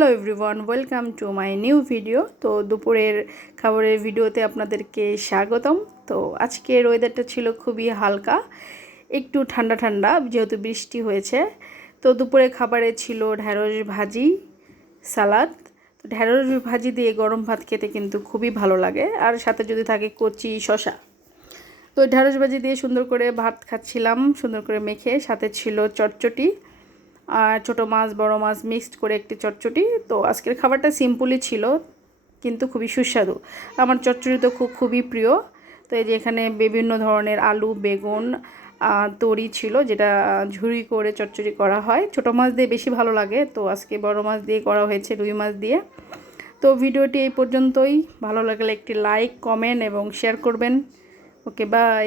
Hello everyone, welcome to my new video. তো দুপুরের খাবারের ভিডিওতে আপনাদেরকে স্বাগতম। তো আজকের ওয়েদারটা ছিল খুবই হালকা, একটু ঠান্ডা ঠান্ডা যেহেতু বৃষ্টি হয়েছে। তো দুপুরের খাবারে ছিল ঢ্যাঁড়স ভাজি, সালাদ। তো ঢ্যাঁড়স ভাজি দিয়ে গরম ভাত খেতে কিন্তু খুবই ভালো লাগে, আর সাথে যদি থাকে কচি শসা। তো ঢ্যাঁড়স ভাজি দিয়ে সুন্দর করে ভাত খাচ্ছিলাম, সুন্দর করে মেখে। সাথে ছিল চটচটি, আর ছোটো মাছ বড় মাছ মিক্সড করে একটি চটচটি। তো আজকের খাবারটা সিম্পলই ছিল কিন্তু খুবই সুস্বাদু। আমার চটচটি তো খুবই প্রিয়। তো এই যে এখানে বিভিন্ন ধরনের আলু, বেগুন, তরি ছিল, যেটা ঝুরি করে চটচটি করা হয়। ছোটো মাছ দিয়ে বেশি ভালো লাগে, তো আজকে বড় মাছ দিয়ে করা হয়েছে, রুই মাছ দিয়ে। তো ভিডিওটি এই পর্যন্তই। ভালো লাগলে একটি লাইক, কমেন্ট এবং শেয়ার করবেন। ওকে, বাই।